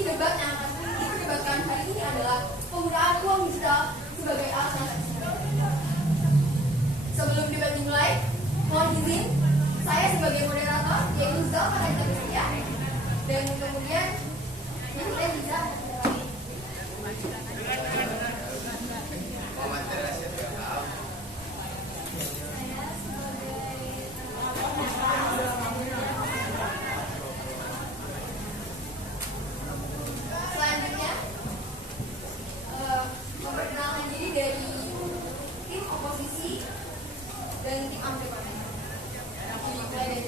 debat yang akan diperdebatkan hari ini adalah penggunaan uang digital sebagai alat transaksi. Sebelum debat dimulai, mohon izin saya sebagai moderator yaitu Zalfa Nadia, dan kemudian kita bisa selanjutnya memperkenalkan diri dari tim oposisi dan tim amplifier. Dimulai dari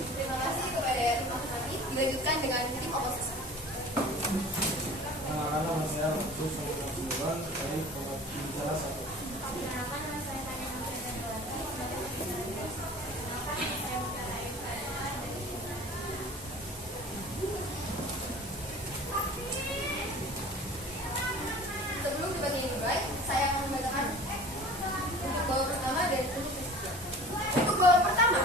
terima kasih kepada tim kami. Dilanjutkan dengan tim oposisi. Nama saya Khusus Sembilan dari pembicara satu. Perkenalkan, nama saya Tanya Nurhayati sebagai pembicara Sebelum debatnya dimulai, saya akan membacakan untuk babak pertama dan untuk ketiga. Untuk babak pertama,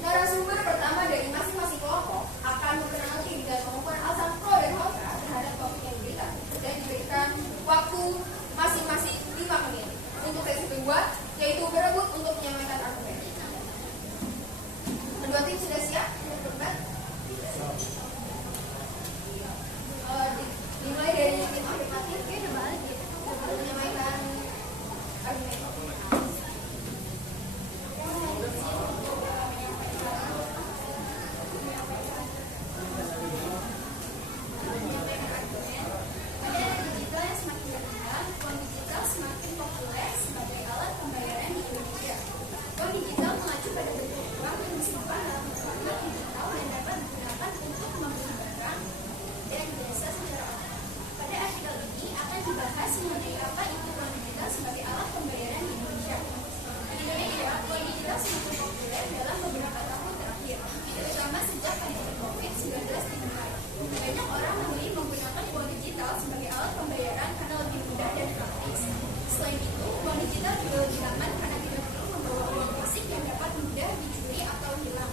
narasumber pertama dari masing-masing kelompok akan memperkenalkan diri dan mengumpulkan alasan pro dan kontra terhadap topik yang diberikan dan diberikan waktu masing-masing 5 menit. Untuk sesi kedua, yaitu berebut untuk menyampaikan argumen. Kedua tim sudah siap untuk berdebat? Dimulai dari tim afirmatif, menyampaikan argumen. digital yang semakin berkembang, uang digital semakin populer sebagai alat pembayaran di Indonesia. Uang digital mengacu pada bentuk uang yang disimpan dalam format digital dan dapat digunakan untuk membeli barang dan jasa secara online. Pada artikel ini akan dibahas mengenai apa itu uang digital sebagai alat pembayaran di Indonesia. Di Indonesia, uang digital semakin populer dalam beberapa tahun terakhir, terutama sejak pandemi COVID-19 dimulai. Banyak orang memilih menggunakan uang digital sebagai alat pembayaran karena lebih mudah dan praktis. Selain itu, uang digital juga lebih aman karena tidak perlu membawa uang fisik yang dapat mudah dicuri atau hilang.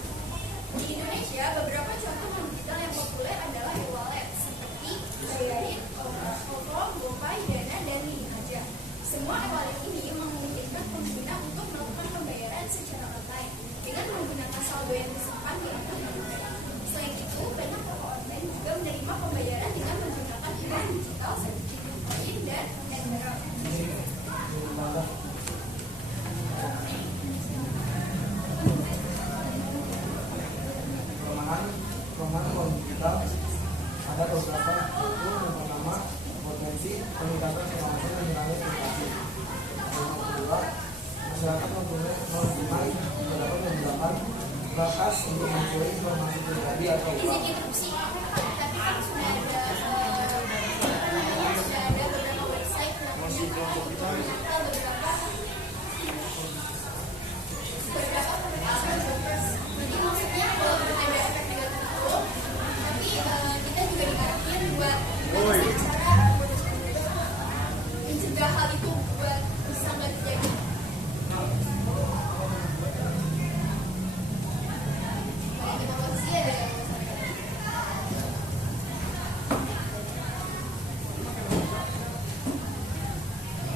Di Indonesia, beberapa contoh uang digital yang populer adalah e-wallet seperti Bayarin, OVO, GoPay, Dana, dan Linaja. Semua e-wallet ini memungkinkan pengguna untuk melakukan pembayaran secara online dengan menggunakan saldo yang disimpan di akun bank. Selain itu, banyak toko online juga menerima pembayaran dengan menggunakan uang digital seperti Bitcoin dan Ethereum. Kelemahan uang digital ada beberapa, yaitu yang pertama potensi peningkatan pengawasan dan nilai inflasi. Yang kedua, masyarakat mempunyai dapat menggunakan bakas untuk mencuri informasi pribadi atau Izin uang. interupsi, tapi kan sudah ada beberapa website yang menyatakan beberapa pemeriksaan dokter. Jadi maksudnya walaupun ada efek negatif itu, tapi kita juga diarahkan buat cara mencegah hal itu buat bisa nggak terjadi. Pada tim oposisi ada yang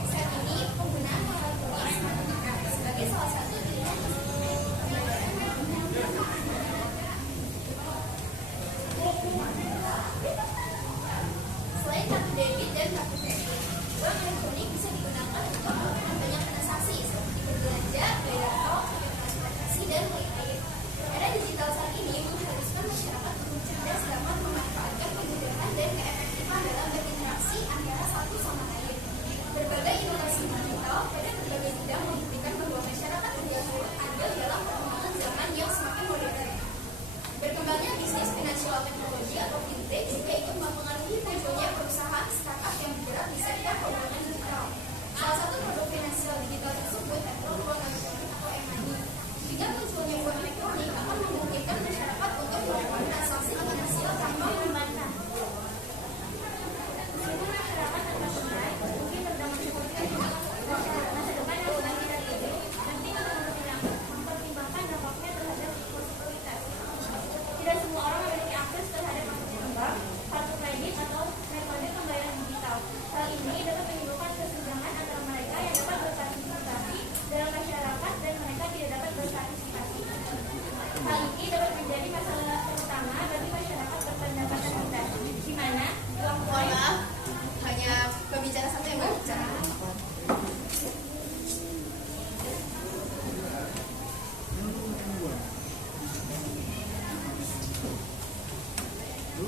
Saat ini penggunaan elektronik semakin dikenal sebagai salah satu pilihan pembayaran.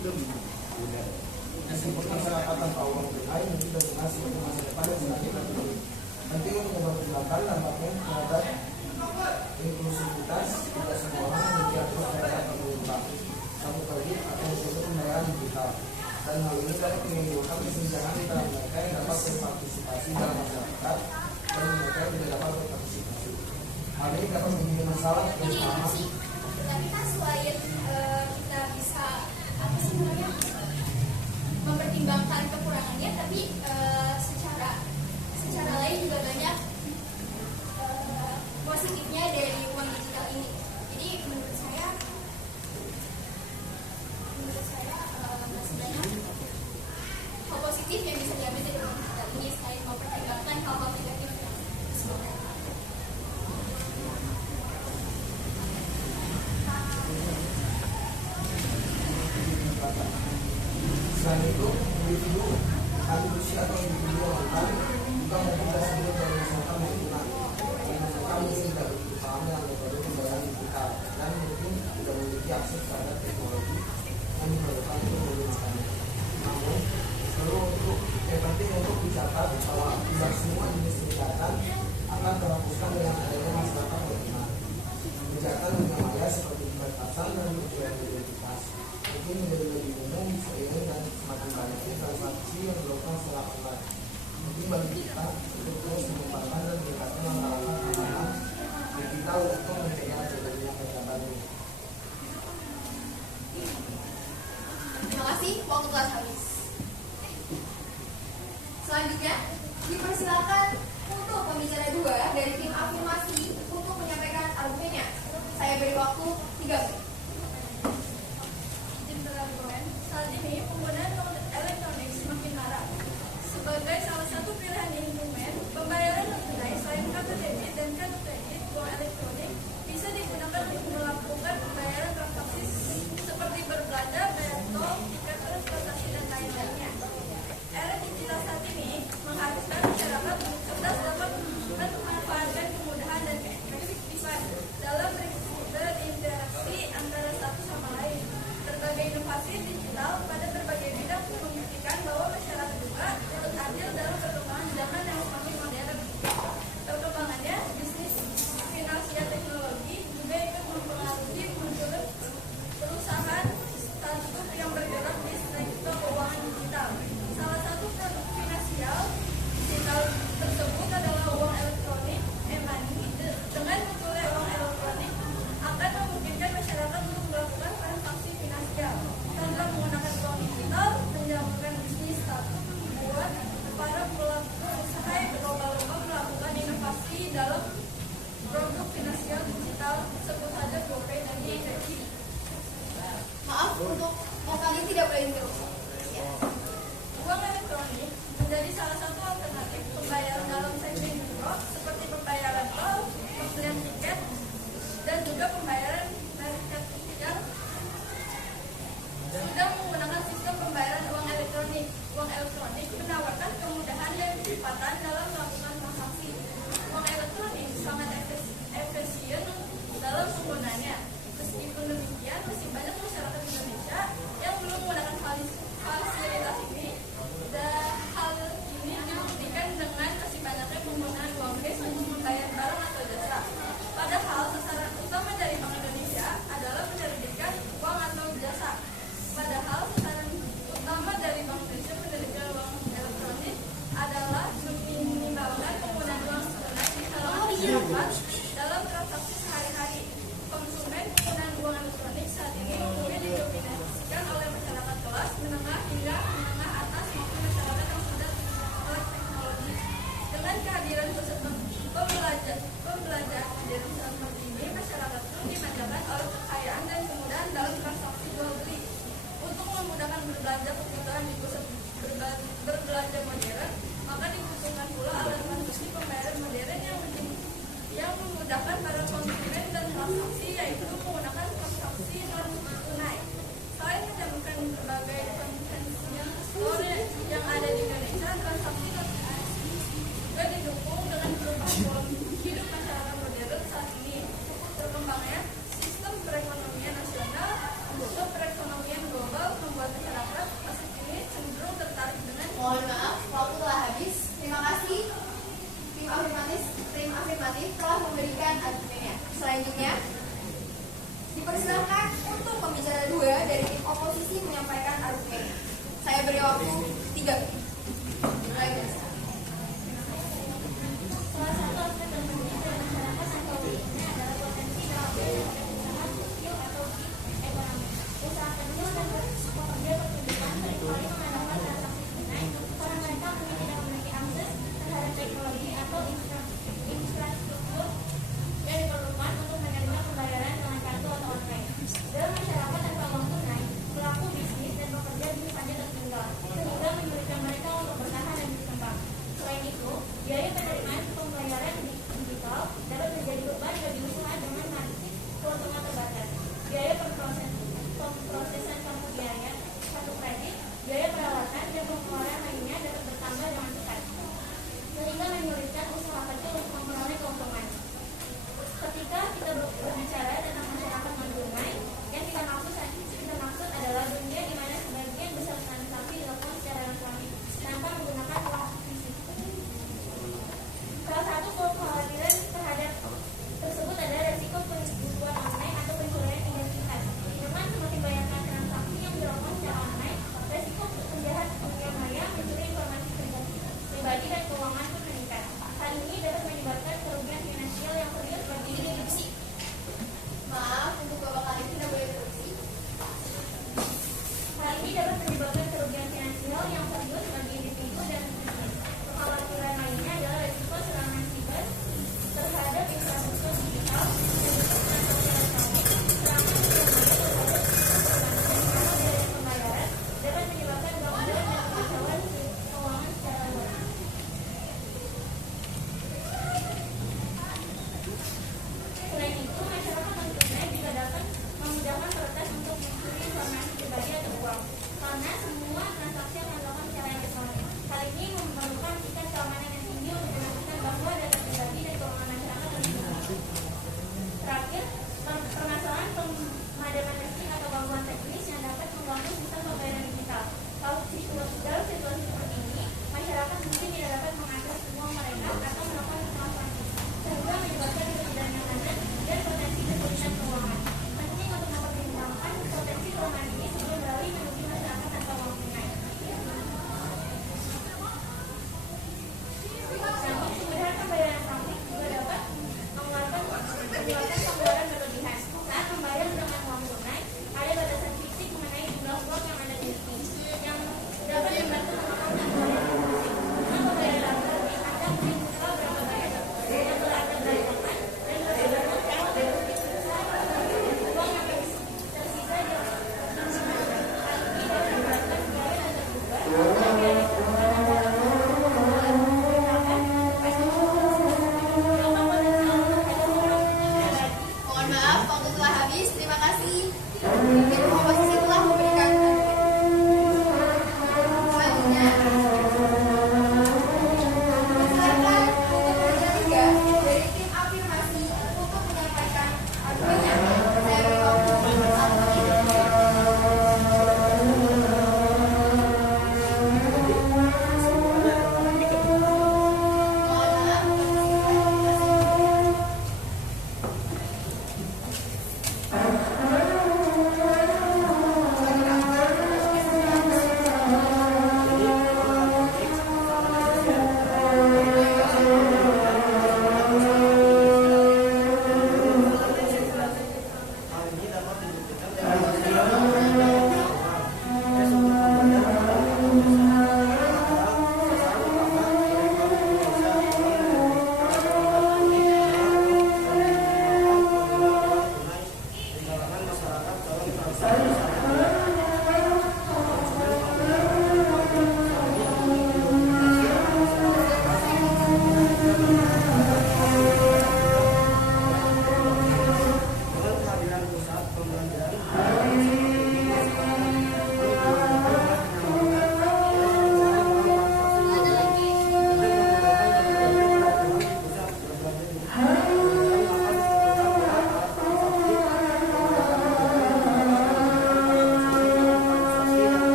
Meskipun masyarakat tanpa uang tunai mungkin dominasi untuk masa depan yang sedang kita tuju. Penting untuk mempertimbangkan dampaknya terhadap inklusivitas. Tidak semua orang memiliki akses terhadap pemerintah, satu kredit atau untuk pembayaran digital. Dan hal ini dapat menimbulkan kesenjangan antara mereka yang dapat berpartisipasi dalam masyarakat dan mereka yang tidak dapat berpartisipasi. Hal ini dapat menjadi masalah terutama. Tapi kan selain kita bisa apa sih namanya mempertimbangkan kekurangannya, tapi secara lain juga banyak positifnya dari uang digital ini. Jadi menurut saya masih banyak hal positif yang bisa diambil dari uang digital ini selain mempertimbangkan hal-hal negatif yang disebutkan. Selain itu, individu, individu atau individu yang rentan juga mungkin tidak sebelum dari masyarakat lingkungan. Karena mereka mungkin tidak begitu paham dengan metode pembayaran digital dan mungkin tidak memiliki akses terhadap teknologi yang diperlukan untuk menggunakannya. Namun, yang penting untuk dicatat bahwa tidak semua jenis kejahatan akan terhapuskan dengan adanya masyarakat lingkungan. Kejahatan dunia maya seperti pembatasan dan pencurian identitas mungkin menjadi lebih umum seiring dan semakin banyaknya transaksi yang dilakukan secara online. Mungkin bagi kita untuk terus mengembangkan dan meningkatkan langkah-langkah keamanan digital untuk mencegah terjadinya kejahatan ini. Terima kasih, waktu kelas habis. Selanjutnya, dipersilakan untuk pembicara 2 dari tim afirmasi untuk menyampaikan argumennya. Saya beri waktu 3 menit. Saat ini penggunaan uang elektronik semakin marak. Sebagai salah satu pilihan instrumen pembayaran non tunai selain kartu debit dan kartu kredit, uang elektronik bisa digunakan untuk melakukan pembayaran transaksi seperti berbelanja, bayar tol, tiket transportasi dan lain-lainnya. Era digital saat ini mengharuskan masyarakat cerdas dapat memanfaatkan kemudahan dan keefektifan dalam berinteraksi antara satu sama lain. Berbagai inovasi digital pada berbagai bidang membuktikan bahwa masyarakat juga turut andil dalam perkembangan zaman yang semakin modern. Perkembangannya, bisnis finansial teknologi juga ikut mempengaruhi munculnya perusahaan startup yang bergerak di sektor keuangan digital. Salah satu produk finansial digital tersebut adalah uang elektronik e-money. Dengan munculnya uang elektronik akan memungkinkan masyarakat untuk melakukan transaksi finansial tanpa menggunakan uang digital, menjalankan bisnis startup membuat para pelaku usaha yang berlomba-lomba melakukan inovasi dalam produk finansial digital, sebut saja GoPay dan GoPay. Maaf untuk kali tidak boleh interupsi. Uang elektronik menjadi salah satu alternatif pembayaran dalam sektor mikro seperti pembayaran tol, pembelian tiket, dan juga pembayaran market yang sudah menggunakan sistem pembayaran uang elektronik. Uang elektronik menawarkan kemudahan dan kecepatan dalam melakukan transaksi. Uang elektronik sangat efisien dalam penggunaannya. Meskipun demikian, masih banyak masyarakat Indonesia yang belum menggunakan fasilitas ini. Dan hal ini dibuktikan dengan masih banyaknya penggunaan uang cash untuk membayar barang atau jasa. Padahal sasaran utama dari Bank Indonesia adalah menerbitkan uang atau jasa. Padahal sasaran utama dari Bank Indonesia menerbitkan uang elektronik adalah meminimalkan penggunaan uang tunai di kalangan masyarakat dalam transaksi sehari-hari. Konsumen penggunaan uang elektronik saat ini umumnya didominasikan oleh masyarakat kelas menengah hingga menengah atas maupun masyarakat yang sudah melek teknologi. Dengan kehadiran pembelajaran modern seperti ini, masyarakat pun dimanjakan oleh kekayaan dan kemudahan dalam transaksi jual beli. Untuk memudahkan berbelanja kebutuhan di pusat berbelanja modern, maka dibutuhkan pula alat transaksi pembayaran modern yang memudahkan para konsumen dan transaksi, yaitu menggunakan transaksi non tunai. Selain menjalankan berbagai convenience store yang ada di Indonesia, transaksi non tunai juga didukung dengan perubahan pola hidup masyarakat modern saat ini. Berkembangnya sistem perekonomian nasional untuk perekonomian global membuat waktu 3 menit. Mulai dari sekarang. Salah satu aspek terpenting dari masyarakat tanpa uji ini adalah potensi dalam usaha kecil atau gig ekonomi. Usaha kecil dan pekerja pertunjukan seringkali mengandalkan transaksi tunai karena mereka mungkin tidak memiliki akses terhadap teknologi atau infrastruktur yang diperlukan untuk menerima pembayaran dengan kartu atau online. Dalam masyarakat tanpa uang tunai, pelaku bisnis dan pekerja bisa saja tertinggal, sehingga menyulitkan mereka untuk bertahan dan berkembang. Selain itu, biaya penerimaan pembayaran digital dapat menjadi beban bagi usaha dengan margin keuntungan terbatas. Biaya pemrosesan kartu biaya, kartu kredit, biaya perawatan dan pengeluaran lainnya dapat bertambah dengan cepat, sehingga menyulitkan usaha kecil untuk memperoleh keuntungan. Ketika kita berbicara tentang masyarakat non tunai yang kita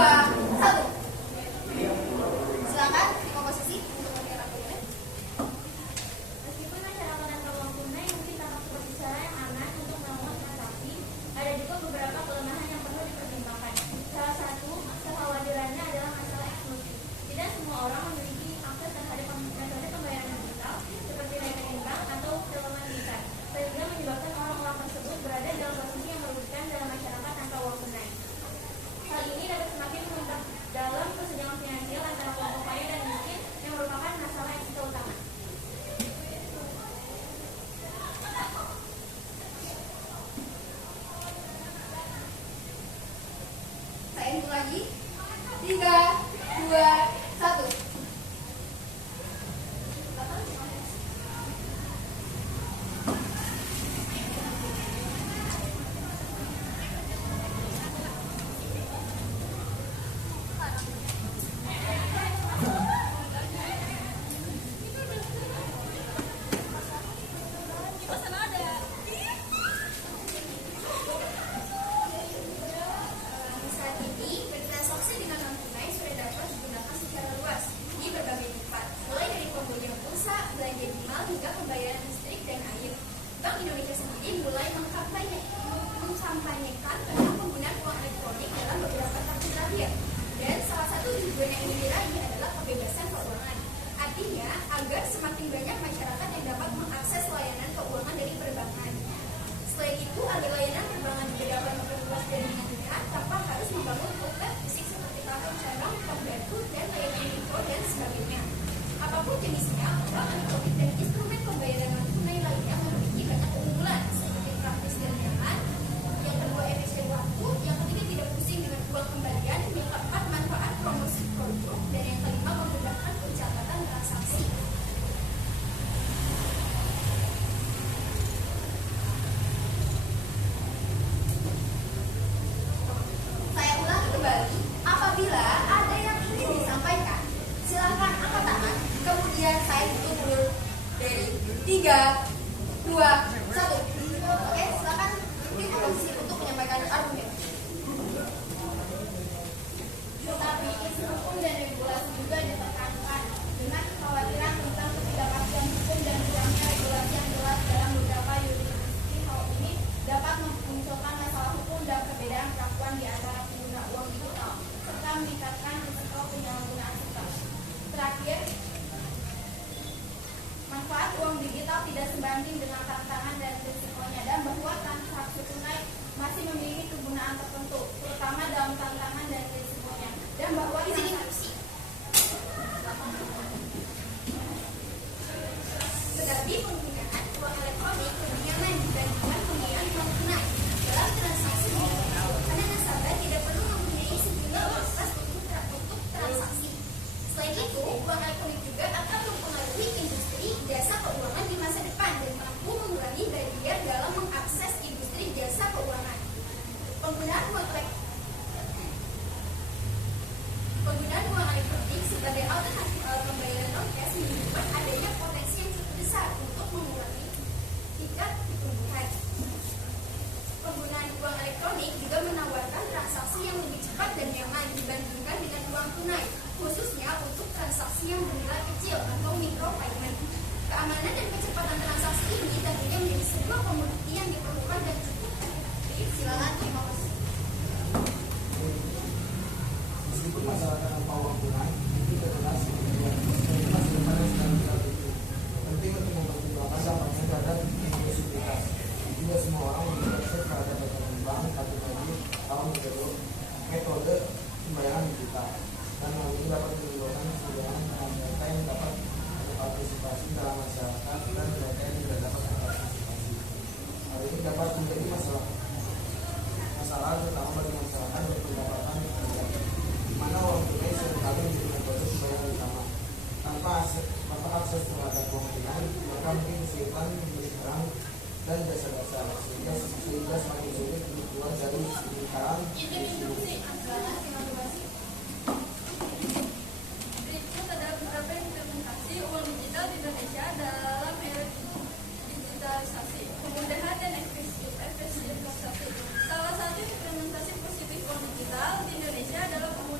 satu. Silakan di komposisi untuk mengira ini. Meskipun masyarakat tanpa uang tunai mungkin dapat seperti cara yang aman untuk melakukan transaksi, ada juga beberapa kelemahan yang perlu dipertimbangkan. Salah satu kekhawatirannya adalah masalah eksklusif. Tidak semua orang memiliki akses terhadap metode pembayaran digital seperti rekening bank atau telepon pintar, sehingga menyebabkan orang-orang tersebut berada dalam posisi yang merugikan dalam masyarakat tanpa uang tunai. Hal ini dapat semakin memperdalam kesenjangan finansial antara kelompok kaya dan miskin yang merupakan masalah etika utama. Saya hitung lagi. 3, 2, 1. Saat ini, bertransaksi dengan non tunai sudah dapat digunakan secara luas di berbagai tempat, mulai dari pembelian pulsa, belanja di mal, hingga pembayaran listrik dan air. Bank Indonesia sendiri mulai mengkampanyekan tentang penggunaan uang elektronik dalam beberapa tahun terakhir. Dan salah satu tujuan yang ingin diraih adalah kebebasan keuangan. Artinya, agar semakin banyak masyarakat yang dapat mengakses layanan keuangan dari perbankan. Selain itu, agar layanan perbankan juga dapat memperluas jaringannya tanpa harus membangun outlet fisik seperti kantor cabang, bank batu, dan layanan mikro dan sebagainya. Apapun jenisnya, bank elektronik dan instrumen pembayaran non tunai lainnya memiliki banyak keunggulan seperti praktis dan nyaman. Yang kedua, efisien waktu. Yang ketiga, tidak pusing dengan uang kembalian. Yang keempat, manfaat promosi produk. Dan yang kelima, memudahkan pencatatan transaksi. Saya ulangi kembali. Apabila ada yang ingin disampaikan, silakan angkat tangan. Kemudian saya hitung dulu dari 3, 2, 1. Oke, silakan di komposisi untuk menyampaikan argumen. Tetapi isu hukum dan regulasi juga ditekankan dengan kekhawatiran tentang ketidakpastian hukum dan kurangnya regulasi yang jelas dalam beberapa yurisdiksi. Hal ini dapat memunculkan masalah hukum dan perbedaan perlakuan di antara pengguna uang digital serta meningkatkan risiko penyalahgunaan sistem. Terakhir, manfaat uang digital tidak sebanding dengan tantangan dan risikonya, dan bahwa transaksi tunai masih memiliki kegunaan tertentu, terutama dalam tantangan dan risikonya, dan bahwa transaksi tetapi penggunaan uang elektronik lebih nyaman dibandingkan penggunaan uang tunai dalam transaksi digital, karena nasabah tidak perlu mempunyai sejumlah uang kertas untuk transaksi. Selain itu, uang elektronik juga akan mempengaruhi industri jasa keuangan di masa depan dan mampu mengurangi barrier dalam mengakses industri jasa keuangan. Penggunaan uang elektronik sebagai alternatif alat pembayaran non-cash menyebabkan adanya potensi yang cukup besar untuk mengurangi tingkat pertumbuhan. Penggunaan uang elektronik juga menawarkan transaksi yang lebih cepat dan nyaman dibandingkan dengan uang tunai, khususnya untuk transaksi yang bernilai kecil atau micropayment. Keamanan dan kecepatan transaksi ini tentunya menjadi sebuah komoditi yang diperlukan dan cukup efektif. Silakan di komposisi. Meskipun masyarakat tanpa uang tunai itu jelas kemudian masa depan yang sedang kita tuju. Penting untuk mempertimbangkan dampaknya terhadap inklusivitas. Tidak semua orang memiliki akses terhadap rekening bank, kartu kredit, atau metode pembayaran digital. Dan hal ini dapat menimbulkan kesulitan dengan mereka yang dapat berpartisipasi dalam masyarakat dan mereka yang tidak dapat berpartisipasi. Hal ini dapat menjadi masalah terutama bagi masyarakat yang pendapatan rendah, di mana uang tunai seringkali menjadi metode pembayaran utama. Tanpa akses terhadap uang tunai, mereka mungkin kesulitan membeli barang dan jasa dasar, sehingga semakin sulit untuk keluar dari lingkaran distribusi. Berikut adalah beberapa implementasi uang digital di Indonesia dalam era digitalisasi, kemudahan dan efisiensi transaksi. Salah satu implementasi positif uang digital di Indonesia adalah kemudahan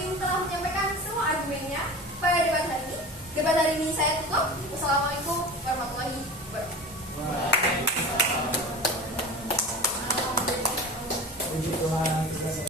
Hakim telah menyampaikan semua argumennya pada debat hari ini. Debat hari ini saya tutup.